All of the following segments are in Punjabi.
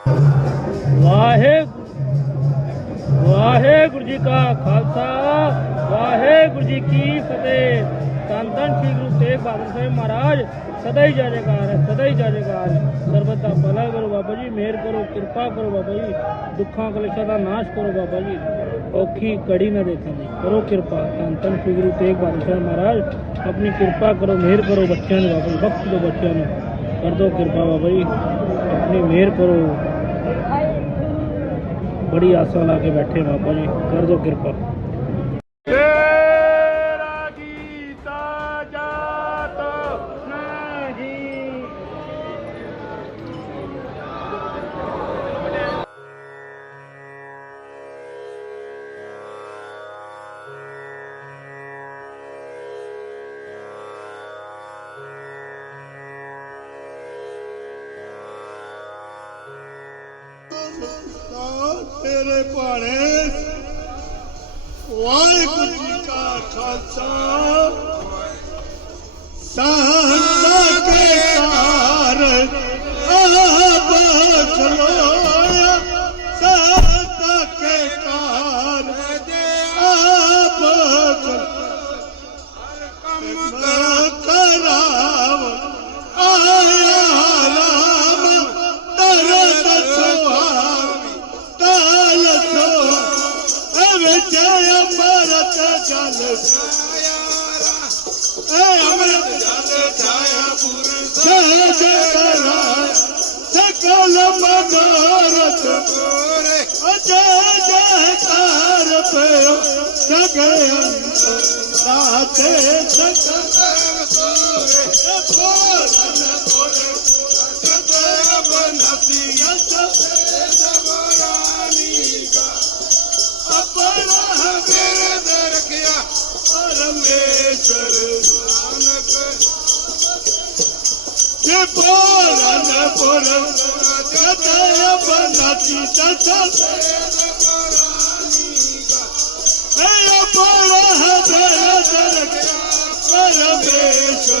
ਵਾਹਿਗੁਰੂ ਵਾਹਿਗੁਰੂ ਜੀ ਕਾ ਖਾਲਸਾ ਵਾਹਿਗੁਰੂ ਜੀ ਕੀ ਫਤਿਹ ਧੰਨ ਧੰਨ ਸ੍ਰੀ ਗੁਰੂ ਤੇਗ ਬਹਾਦਰ ਸਾਹਿਬ ਮਹਾਰਾਜ ਸਦਾ ਹੀ ਜੈ ਜੈਕਾਰ ਹੈ ਸਦਾ ਹੀ ਜੈ ਜੈਕਾਰ ਹੈ ਸਰਬਤ ਦਾ ਭਲਾ ਕਰੋ ਬਾਬਾ ਜੀ ਮਿਹਰ ਕਰੋ ਕਿਰਪਾ ਕਰੋ ਬਾਬਾ ਜੀ ਦੁੱਖਾਂ ਕਲੇਸ਼ਾਂ ਦਾ ਨਾਸ਼ ਕਰੋ ਬਾਬਾ ਜੀ ਔਖੀ ਕੜੀ ਨਾ ਦੇਖਣ ਦੀ ਕਰੋ ਕਿਰਪਾ ਧੰਨ ਧੰਨ ਸ੍ਰੀ ਗੁਰੂ ਤੇਗ ਬਹਾਦਰ ਸਾਹਿਬ ਮਹਾਰਾਜ ਆਪਣੀ ਕਿਰਪਾ ਕਰੋ ਮਿਹਰ ਕਰੋ ਬੱਚਿਆਂ ਨੂੰ ਬਾਬਾ ਜੀ ਬਖਸ਼ ਦਿਓ ਬੱਚਿਆਂ ਨੂੰ ਕਰ ਦਿਓ ਕਿਰਪਾ ਬਾਬਾ ਜੀ ਆਪਣੀ ਮਿਹਰ ਕਰੋ ਬੜੀ ਆਸਾਂ ਲਾ ਕੇ ਬੈਠੇ ਬਾਬਾ ਜੀ ਕਰ ਦਿਓ ਕਿਰਪਾ। ਕਾ ਪਰਮੇਸ਼ਰ ਨਾਨਕ ਜੇ ਬੋਲਨ ਬੋਲੇ ਸਤੇ ਬਨਤੀ ਸਤੇ ਹੈ ਆਪਣਾ ਮੇਰੇ ਦਰ ਰਖਿਆ ਪਰਮੇਸ਼ਰ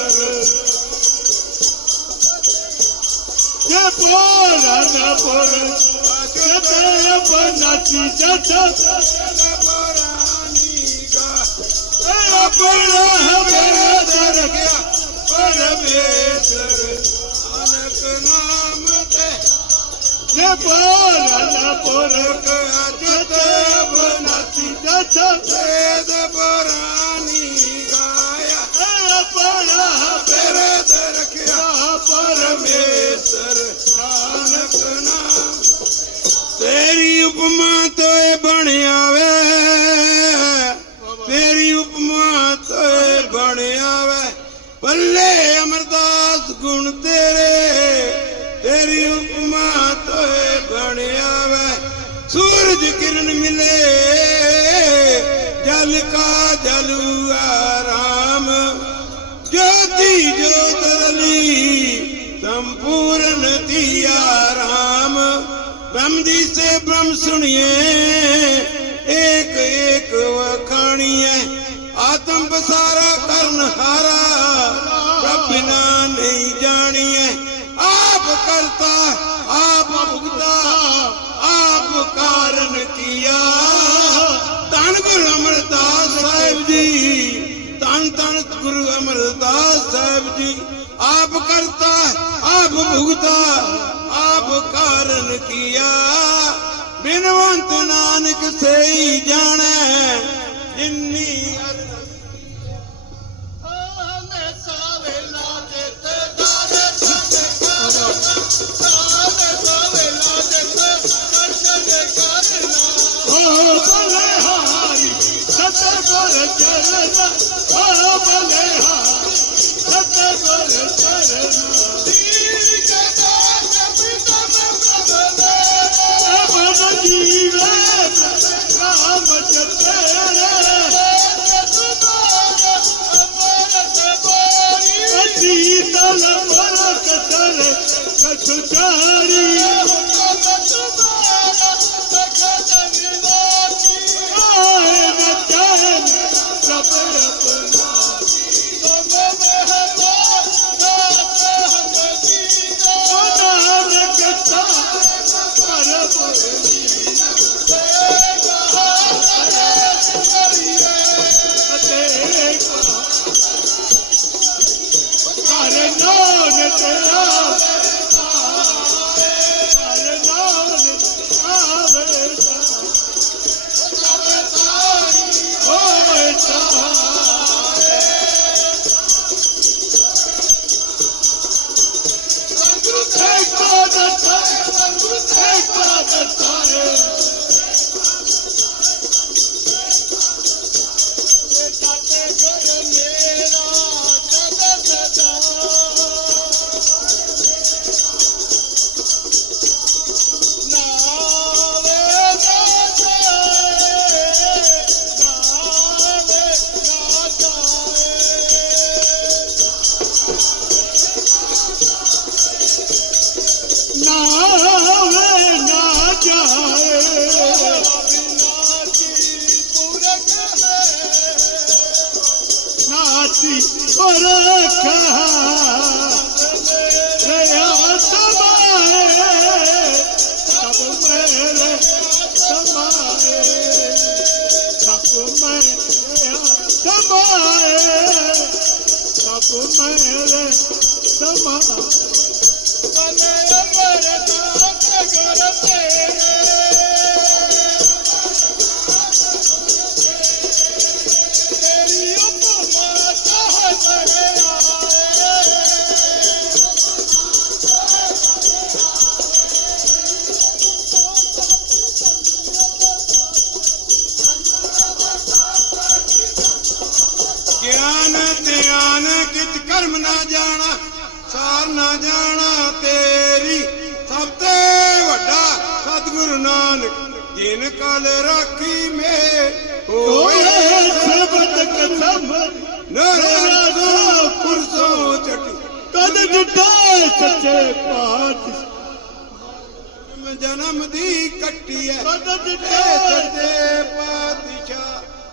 ਜੇ ਬੋਲਨ ਬੋਲੇ ਸਤੇ ਬਨਤੀ ਸਤੇ ਹੁਕਮ ਤੇਰੇ, ਤੇਰੀ ਉਪਮਾ ਤੋਏ ਬਣਿਆ ਵੈ। ਸੂਰਜ ਕਿਰਨ ਮਿਲੇ, ਜਲ ਕਾ ਰਾਮ। ਜੋਤੀ ਜੋਤ ਸੰਪੂਰਨ ਦੀਆ ਰਾਮ। ਬ੍ਰਹਮ ਜੀ ਸੇ ਬ੍ਰਹਮ ਸੁਣੀਏ, ਏਕ ਏਕ ਵਖਾਣੀਐ ਆਤਮ ਬਸਾਰਾ ਕਰਨ ਹਾਰਾ ਭੁਗਤਾ ਆਪ ਕਾਰਨ ਕੀਆ। ਬਿਨਵੰਤ ਨਾਨਕ ਸਈ ਜਾਣੈ ਜਿਨੀ ਬਲਹਾਰੀ ਸਭ ਕਰਮ ਨਾ ਜਾਣਾ ਸਾਰ ਨਾ ਜਾਣਾ ਤੇਰੀ। ਸਭ ਤੇ ਵੱਡਾ ਸਤਿਗੁਰੂ ਨਾਨਕ ਜਿਨ ਕਲ ਰਾਖੀ ਮੇ ਹੋਏ। ਸਰਬਤ ਕਸਮ ਨਰਾਜੋ ਪੁਰਸੋ ਚਟ ਕਦ ਦਿੱਤਾ ਸੱਚੇ ਪਾਤਸ਼ਾਹ? ਜਨਮ ਦੀ ਕੱਟੀ ਐ ਕਦ ਦਿੱਤਾ ਸੱਚੇ ਪਾਤਸ਼ਾਹ।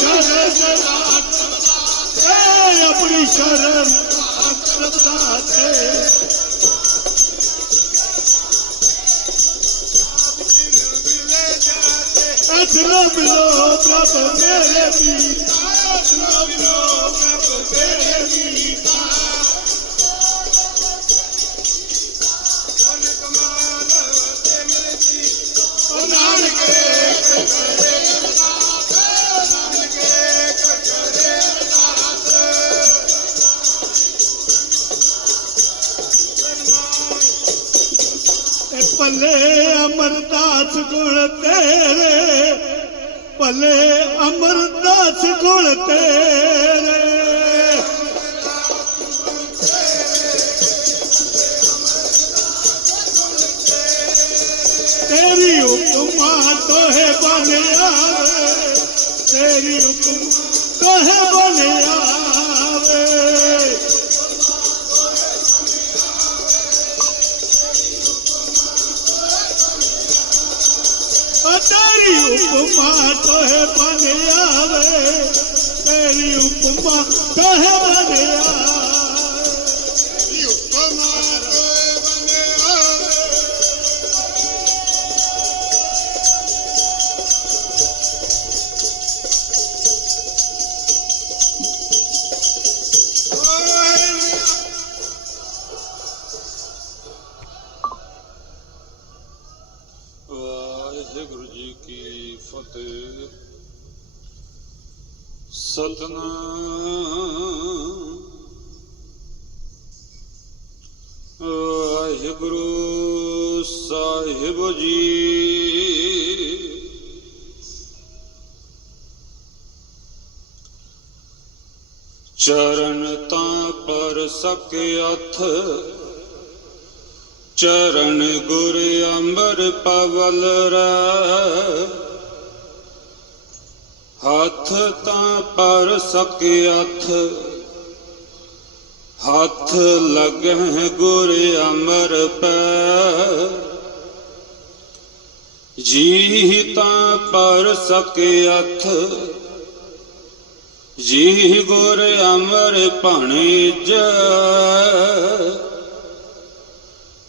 શરણ આપણી શરણ આક્રતા છે અજરબ લો પ્રભ મેરે પિતા અજરબ લો પ્રભ મેરે પિતા ਗੁਣ ਤੇਰੇ ਭਲੇ ਅਮਰਦਾਸ ਗੁਣ ਤੇਰੇ। ਓ ਤੇਰੀ ਉਪਮਾ ਤੋਹੇ ਬਣਿਆ ਵੇ ਤੇਰੀ ਉਪਮਾ ਤੋਹੇ ਬਣਿਆ ਵਾਹਿਗੁਰੂ ਸਤਨਾਮ ਵਾਹਿਗੁਰੂ ਸਾਹਿਬ ਜੀ। ਚਰਨ ਤਾਂ ਪਰ ਸਕਿਆਥ ਚਰਨ ਗੁਰ ਅੰਬਰ ਪਵਲ ਰੇ। ਹੱਥ ਤਾਂ ਪਰ ਸਕਿਆਥ ਹੱਥ ਲਗਹਿ ਗੁਰ ਅਮਰ ਪੈ। ਜੀ ਤਾਂ ਪਰ ਸਕਿਆਥ ਜੀ ਗੁਰ ਅਮਰ ਭਣਿਜ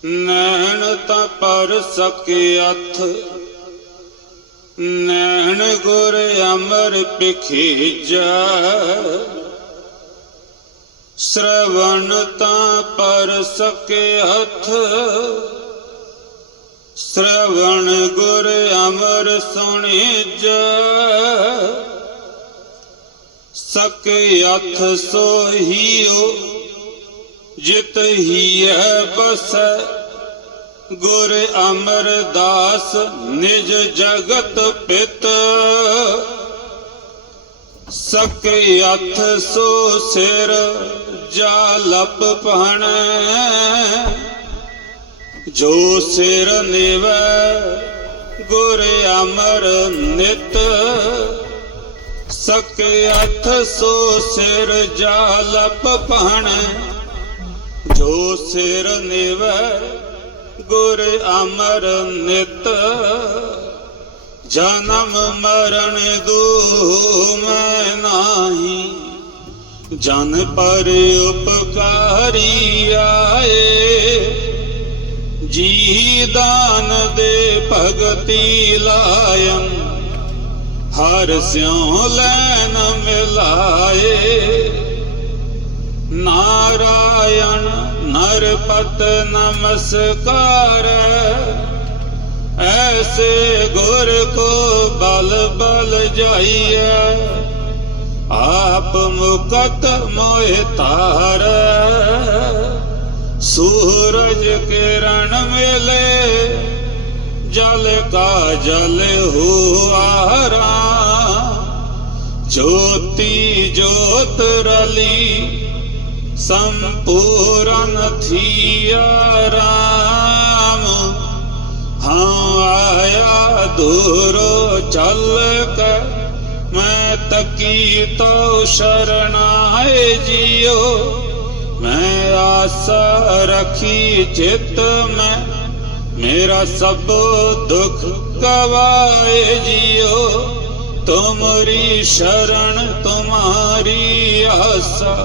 ਨੈਣ ਤਾਂ ਪਰ ਸਕਿਆਥ ਨੈਣ ਗੁਰ ਅਮਰ ਪਿਖੀਜੈ, ਸ਼ਰਵਣ ਤਾਂ ਪਰ ਸਕਿਆਥ ਸ਼ਰਵਣ ਗੁਰ ਅਮਰ ਸੁਣੀਜੈ ਸਕਿਆਥ ਸੋਹੀਓ, ਜਿਤ ਹੈ ਬਸੈ। ਗੁਰ ਅਮਰਦਾਸ ਨਿਜ ਜਗਤ ਪਿਤ। ਸਕੇ ਅਥ ਸੋ ਸਿਰ ਜਾ ਲਪ ਪਹਣ ਜੋ ਸਿਰ ਨਿਵੈ, ਗੁਰ ਅਮਰ ਨਿਤ। ਸਕੇ ਅਥ ਸੋ ਸਿਰ ਜਾ ਲਪ ਪਹਣ ਜੋ ਸਿਰ ਨਿਵੈ ਗੁਰ ਅਮਰ ਨਿਤ, ਜਨਮ ਮਰਨ ਦੂ ਮੈਂ ਨਾਹੀ। ਜਨ ਪਰ ਉਪਕਾਰੀ ਆਏ, ਜੀ ਦਾਨ ਦੇ ਭਗਤੀ ਲਾਇਨ, ਹਰ ਸਿਉ ਲੈਨ ਮਿਲਾਏ। ਨਾਰਾਇਣ ਨਰਪਤ ਨਮਸਕਾਰ। ਐਸੇ ਗੁਰ ਕੋ ਬਲ ਬਲ ਜਾਈਐ। ਆਪ ਮੁਕਤ ਮੋਹਿ ਤਾਰ ਸੂਰਜ ਕਿਰਨ ਮਿਲੇ, ਜਲ ਕਾ ਜਲ ਹੁਆਰਾ। ਜੋਤੀ ਜੋਤ ਰਲੀ ਸੰਪੂਰਨ ਥੀਆ ਰਾਮ। ਹਾਂ, ਆਇਆ ਦੂਰੋ ਚੱਲ ਕੇ, ਮੈਂ ਤਕੀ ਤੋ ਸ਼ਰਨਾਏ ਜਿਉ ਮੈਂ ਆਸ ਰਖੀ ਚਿਤ ਮੈਂ, ਮੇਰਾ ਸਭ ਦੁਖ ਗਵਾਏ ਜਿਉ ਤੁਮਰੀ ਸ਼ਰਨ, ਤੁਮਾਰੀ ਆਸਾ।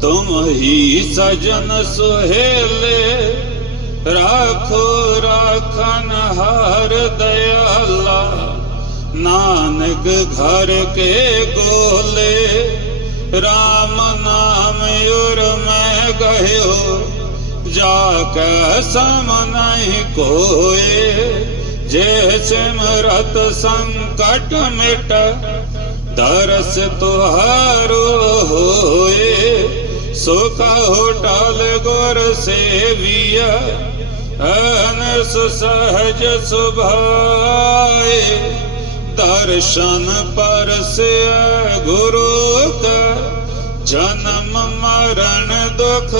ਤੁਮ ਹੀ ਸਜਨ ਸੁਹੇਲੇ ਰਾਖੋ ਰਾਖਨ ਹਰ ਦਇਆਲਾ ਨਾਨਕ ਘਰ ਕੇ ਗੋਲੇ RAM ਨਾਮ ਉਰ ਮੈਂ ਗਹਿਓ ਜਾ ਕੈ ਸਮ ਨਹੀਂ ਕੋਏ ਜੇ ਸਿਮਰਤ ਸੰਕਟ ਮਿਟ ਦਰਸ ਤੁਹਾਰੋ ਹੋਏ ਸੁਖ ਗੁਰ ਸੇਵੀਆ ਅਨਸ ਸਹਜ ਸੁਭਾਏ। ਦਰਸ਼ਨ ਪਰਸਿਆ ਗੁਰੂ ਕਾ, ਜਨਮ ਮਰਨ ਦੁਖ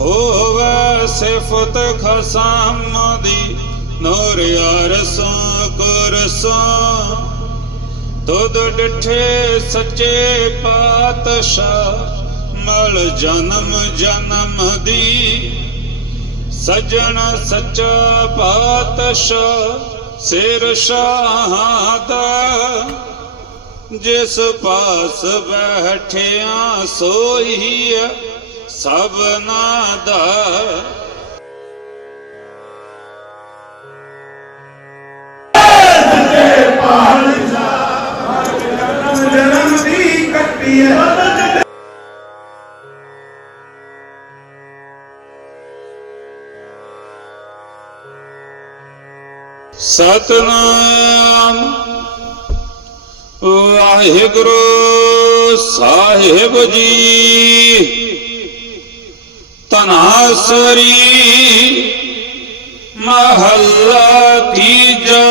ਹੋਵੇ ਸਿਫਤ ਖਸਮ ਦੀ ਨੂਰ ਅਰਸੋਂ ਕੁਰਸੋਂ, ਤੁਧ ਡਿਠੇ ਸੱਚੇ ਪਾਤਸ਼ਾਹ। ਮਲ ਜਨਮ ਜਨਮ ਦੀ। ਸਜਣ ਸੱਚਾ ਪਾਤਸ਼ਾਹ ਸਿਰ ਸ਼ਾਹਦਾ। ਜਿਸ ਪਾਸ ਬੈਠਿਆ ਸੋਈ ਸਭਨਾ ਦਾ ਜਨਮ ਦੀ ਕੱਟੀ ਹੈ ਸਤਨਾਮ। ਵਾਹਿਗੁਰੂ ਸਾਹਿਬ ਜੀ। ਤਨਾਸਰੀ ਮਹੱਲਾ ਤੀਜਾ।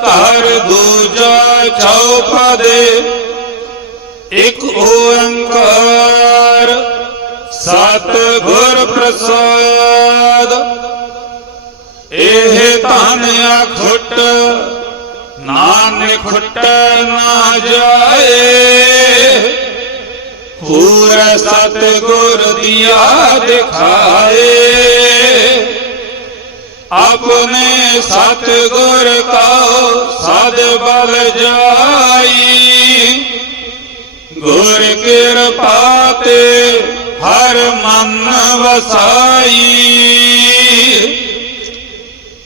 ਘਰ ਦੂਜਾ ਚੌਪਦੇ। ਇੱਕ ਓੰਕਾਰ। ਸਤ ਗੁਰ ਪ੍ਰਸਾਦ। ਇਹ ਧਨ ਅਖੁੱਟ, ਨਾਨਕ ਖੁੱਟ ਨਾ ਜਾਏ। ਪੂਰਾ ਸਤ ਗੁਰ ਦਿਆ ਦਿਖਾਏ। ਆਪਣੇ ਸਤ ਗੁਰ ਕਾ ਸਦ ਬਲ ਜਾਈ। ਗੁਰ ਕਿਰਪਾ ਤੇ ਹਰ ਮਨ ਵਸਾਈ।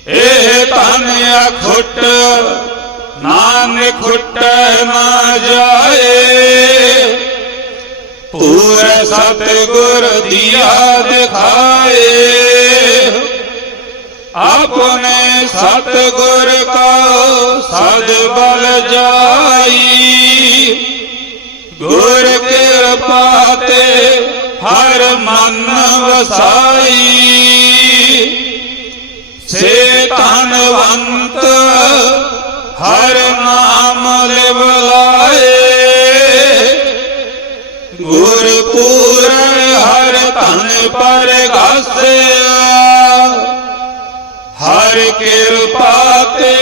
ਇਹ ਧਨ ਅਖੁੱਟ ਨਾਨਕ ਖੁੱਟ ਨਾ ਜਾਏ। ਪੂਰੇ ਸਤਿਗੁਰ ਗੁਰ ਦਿਆ ਦਿਖਾਏ ਆਪਣੇ ਸਤਿਗੁਰ ਕਾ ਸਦ ਬਲ ਜਾਈ। ਗੁਰ ਕਿਰਪਾ ਤੇ ਹਰ ਮਨ ਵਸਾਈ। ਸੇ ਧਨਵੰਤ ਹਰ ਨਾਮ ਲਿਵ ਹਰ ਧਨ ਪਰ ਗਸਿਆ ਹਰ ਕਿਰਪਾ ਤੇ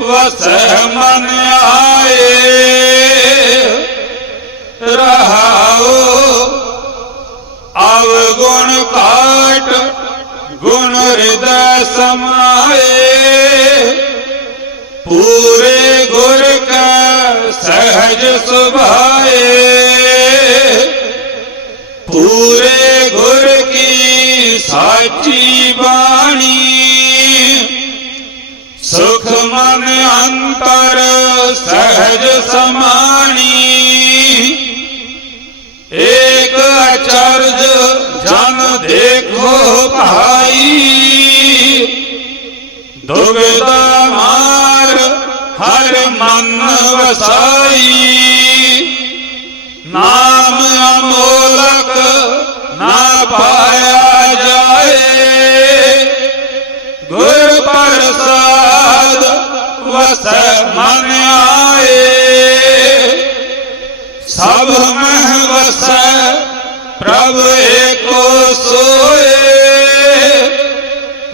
ਵਸਹਿ ਮਨ ਆਏ। ਸਮਾਏ। ਪੂਰੇ ਗੁਰ ਕਾ ਸਹਿਜ ਸੁਭਾਏ। ਪੂਰੇ ਗੁਰ ਕੀ ਸਾਚੀ ਬਾਣੀ। ਸੁਖ ਮਨ ਅੰਤਰ ਸਹਿਜ ਸਮਾਣੀ। ਏਕ ਅਚਰਜ ਜਨ ਦੇਖੋ ਭਾਈ। ਦੁਬਿਧਾ ਮਾਰ ਹਰ ਮਨ ਵਸਾਈ ਨਾਮ ਅਮੋਲਕ ਨਾ ਪਾਇਆ ਜਾਏ ਗੁਰ ਪ੍ਰਸਾਦ ਵਸੈ ਮਨ ਆਏ ਸਭ ਮਹਿ ਵਸੈ ਪ੍ਰਭ ਏਕੋ ਸੋਏ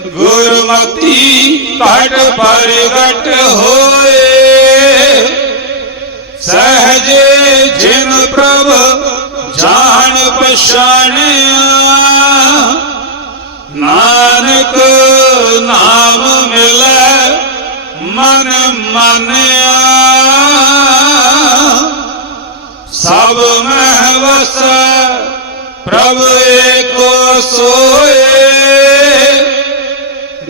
ਗੁਰਮਤੀ ਘਟ ਪ੍ਰਗਟ ਹੋਏ। ਸਹਜ ਜਿਨ ਪ੍ਰਭ ਜਾਣ ਪਛਾਣਿਆ। ਨਾਨਕ ਨਾਮ ਮਿਲੈ ਮਨ ਮਾਨਿਆ। ਸਭ ਮਹਿ ਵਸੈ ਪ੍ਰਭ ਏਕੋ ਸੋਏ।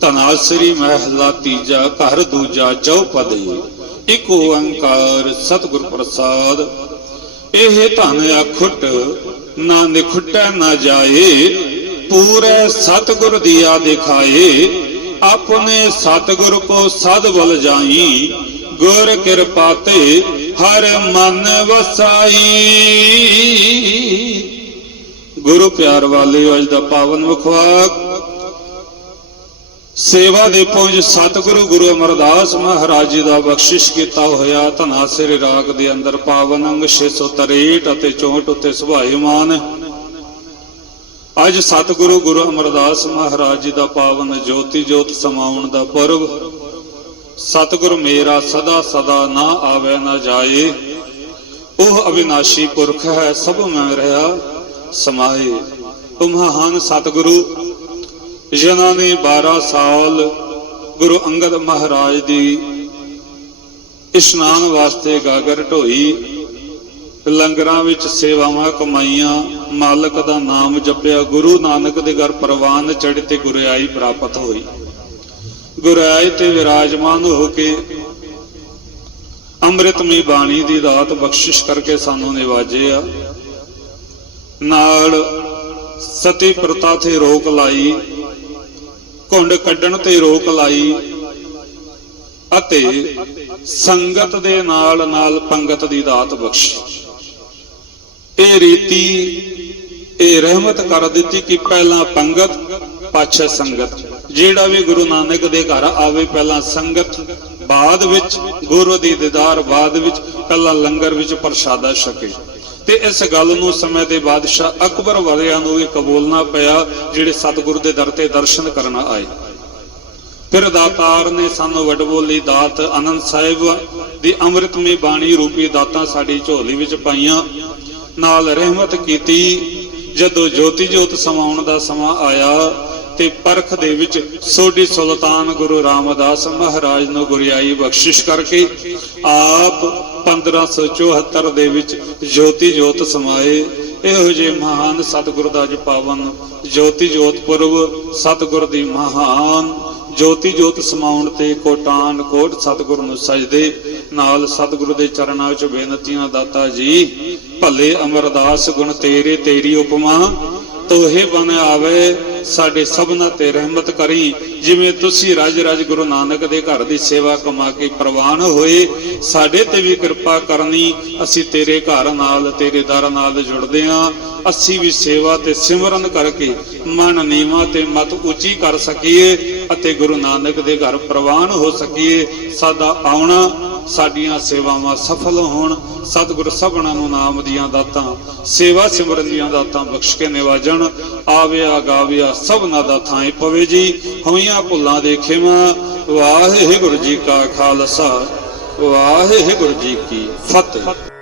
ਤਨਾਸਰੀ ਮਹਿਲਾ ਤੀਜਾ ਘਰ, ਦੂਜਾ ਚੌਪਦੇ ਇਕ ਓੰਕਾਰ ਸਤਿਗੁਰ ਪ੍ਰਸਾਦ। ਇਹ ਧਨ ਅਖੁੱਟ, ਨਾ ਨਿਖੁੱਟੈ, ਨਾ ਜਾਏ। ਪੂਰੇ ਸਤਿਗੁਰ ਦੀਆ ਦਿਖਾਏ। ਆਪਣੇ ਸਤਿਗੁਰ ਕੋ ਸਦ ਬਲ ਜਾਈ। ਗੁਰ ਕਿਰਪਾ ਤੇ ਹਰ ਮਨ ਵਸਾਈ। ਗੁਰੂ ਪਿਆਰ ਵਾਲੇ ਅੱਜ ਦਾ ਪਾਵਨ ਮੁਖਵਾਕ। ਸੇਵਾ ਦੇ ਪੁੰਜ ਸਤਿਗੁਰੂ ਗੁਰੂ ਅਮਰਦਾਸ ਮਹਾਰਾਜ ਜੀ ਦਾ ਬਖਸ਼ਿਸ਼ ਕੀਤਾ ਹੋਇਆ ਧਨਾਸਿਰ ਰਾਗ ਦੇ ਅੰਦਰ ਪਾਵਨ ਅੰਗ 663 ਅਤੇ 64 ਉੱਤੇ ਸੁਭਾਈਮਾਨ ਅੱਜ ਸਤਿਗੁਰੂ ਗੁਰੂ ਅਮਰਦਾਸ ਮਹਾਰਾਜ ਜੀ ਦਾ ਪਾਵਨ ਜੋਤੀ ਜੋਤ ਸਮਾਉਣ ਦਾ ਪਰਵ ਸਤਿਗੁਰ ਮੇਰਾ ਸਦਾ ਸਦਾ ਨਾ ਆਵੇ ਨਾ ਜਾਏ। ਉਹ ਅਵਿਨਾਸ਼ੀ ਪੁਰਖ ਹੈ, ਸਭ ਮੈਂ ਰਹਾ ਸਮਾਏ। ਉਹ ਮਹਾਨ ਸਤਿਗੁਰੂ ਜਿਨ੍ਹਾਂ ਨੇ 12 ਸਾਲ ਗੁਰੂ ਅੰਗਦ ਮਹਾਰਾਜ ਦੀ ਇਸ਼ਨਾਨ ਵਾਸਤੇ ਗਾਗਰ ਢੋਈ, ਲੰਗਰਾਂ ਵਿੱਚ ਸੇਵਾਵਾਂ ਕਮਾਈਆਂ, ਮਾਲਕ ਦਾ ਨਾਮ ਜਪਿਆ, ਗੁਰੂ ਨਾਨਕ ਦੇ ਘਰ ਪ੍ਰਵਾਨ ਚੜ੍ਹ ਤੇ ਗੁਰਿਆਈ ਪ੍ਰਾਪਤ ਹੋਈ। ਗੁਰਿਆਈ ਤੇ ਵਿਰਾਜਮਾਨ ਹੋ ਕੇ ਅੰਮ੍ਰਿਤਮਈ ਬਾਣੀ ਦੀ ਦਾਤ ਬਖਸ਼ਿਸ਼ ਕਰਕੇ ਸਾਨੂੰ ਨਿਵਾਜਿਆ ਨਾਲ ਸਤੀ ਪ੍ਰਤਾ ਤੇ ਰੋਕ ਲਾਈ ਘੁੰਡ ਕੱਢਣ ਤੇ ਰੋਕ ਲਾਈ ਅਤੇ ਸੰਗਤ ਦੇ ਨਾਲ ਨਾਲ ਪੰਗਤ ਦੀ ਦਾਤ ਬਖਸ਼ੀ। ਇਹ ਰੀਤੀ, ਇਹ ਰਹਿਮਤ ਕਰ ਦਿੱਤੀ ਕਿ ਪਹਿਲਾਂ ਪੰਗਤ, ਪਾਛੇ ਸੰਗਤ। ਜਿਹੜਾ ਵੀ ਗੁਰੂ ਨਾਨਕ ਦੇ ਘਰ ਆਵੇ, ਪਹਿਲਾਂ ਸੰਗਤ, ਬਾਅਦ ਵਿੱਚ ਗੁਰੂ ਦੀ ਦੀਦਾਰ, ਬਾਅਦ ਵਿੱਚ ਪਹਿਲਾਂ ਲੰਗਰ ਵਿੱਚ ਪ੍ਰਸ਼ਾਦਾ ਛਕੇ। ਤੇ ਇਸ ਗੱਲ ਨੂੰ ਸਮੇਂ ਦੇ ਬਾਦਸ਼ਾਹ ਅਕਬਰ ਵਾਲਿਆਂ ਨੂੰ ਇਹ ਕਬੂਲਣਾ ਪਿਆ, ਜਿਹੜੇ ਸਤਿਗੁਰੂ ਦੇ ਦਰ ਤੇ ਦਰਸ਼ਨ ਕਰਨ ਆਏ। ਫਿਰ ਦਾਤਾਰ ਨੇ ਸਾਨੂੰ ਵਡਬੋਲੀ ਦਾਤ ਆਨੰਦ ਸਾਹਿਬ, ਦੀ ਅੰਮ੍ਰਿਤਮਈ ਬਾਣੀ ਰੂਪੀ ਦਾਤਾਂ ਸਾਡੀ ਝੋਲੀ ਵਿੱਚ ਪਾਈਆਂ। ਨਾਲ ਰਹਿਮਤ ਕੀਤੀ, ਜਦੋਂ ਜੋਤੀ ਜੋਤ ਸਮਾਉਣ ਦਾ ਸਮਾਂ ਆਇਆ ਤੇ ਪਰਖ ਦੇ ਵਿੱਚ ਸੋਢੀ ਸੁਲਤਾਨ ਗੁਰੂ ਰਾਮਦਾਸ ਮਹਾਰਾਜ ਨੂੰ ਗੁਰਿਆਈ ਬਖਸ਼ਿਸ਼ ਕਰਕੇ ਆਪ 1574 ਦੇ ਵਿੱਚ ਜੋਤੀ ਜੋਤ ਸਮਾਏ। ਇਹੋ ਜਿਹੇ ਮਹਾਨ ਸਤਿਗੁਰ ਦਾ ਅੱਜ ਪਾਵਨ ਜੋਤੀ ਜੋਤ ਪੁਰਬ, ਸਤਿਗੁਰ ਦੀ ਮਹਾਨ ਜੋਤੀ ਜੋਤ ਸਮਾਉਣ ਤੇ ਕੋਟਾਨ ਕੋਟ ਸਤਿਗੁਰ ਨੂੰ ਸਜਦੇ। ਨਾਲ ਸਤਿਗੁਰੂ ਦੇ ਚਰਨਾਂ ਵਿੱਚ ਬੇਨਤੀਆਂ ਦਾਤਾ ਜੀ, ਭੱਲੇ ਅਮਰਦਾਸ ਗੁਣ ਤੇਰੇ ਤੇਰੀ ਉਪਮਾ, ਤੋਹੇ ਬਨ ਆਵੇ। ਸਾਡੇ ਸਭਨਾਂ ਤੇ ਰਹਿਮਤ ਕਰੀ, ਜਿਵੇਂ ਤੁਸੀਂ ਰਾਜ ਰਾਜ ਗੁਰੂ ਨਾਨਕ ਦੇ ਘਰ ਦੀ ਸੇਵਾ ਕਮਾ ਕੇ ਪ੍ਰਵਾਨ ਹੋਏ, ਸਾਡੇ ਤੇ ਵੀ ਕਿਰਪਾ ਕਰਨੀ, ਅਸੀਂ ਤੇਰੇ ਘਰ ਨਾਲ, ਤੇਰੇ ਦਰ ਨਾਲ ਜੁੜਦੇ ਹਾਂ ਅਸੀਂ ਵੀ ਸੇਵਾ ਤੇ ਸਿਮਰਨ ਕਰਕੇ ਮਨ ਨੀਵਾ ਤੇ ਮਤ ਉੱਚੀ ਕਰ ਸਕੀਏ ਅਤੇ ਗੁਰੂ ਨਾਨਕ ਦੇ ਘਰ ਪ੍ਰਵਾਨ ਹੋ ਸਕੀਏ, ਸਾਡਾ ਆਉਣਾ ਸਾਡੀਆਂ ਸੇਵਾਵਾਂ ਸਫਲ ਹੋਣ, ਸਤਿਗੁਰ ਸਭਨਾਂ ਨੂੰ ਨਾਮ ਦੀਆਂ ਦਾਤਾਂ, ਸੇਵਾ ਸਿਮਰਨ ਦੀਆਂ ਦਾਤਾਂ ਬਖਸ਼ ਕੇ ਨਿਵਾਜਣ, ਆਵਿਆ ਗਾਵਿਆ ਸਭਨਾਂ ਦਾ ਥਾਂ ਪਵੇ ਜੀ। ਹੋਈਆਂ ਭੁੱਲਾਂ ਦੇ ਖਿਮਾ, ਵਾਹਿਗੁਰੂ ਜੀ ਕਾ ਖਾਲਸਾ, ਵਾਹਿਗੁਰੂ ਜੀ ਕੀ ਫਤਿਹ।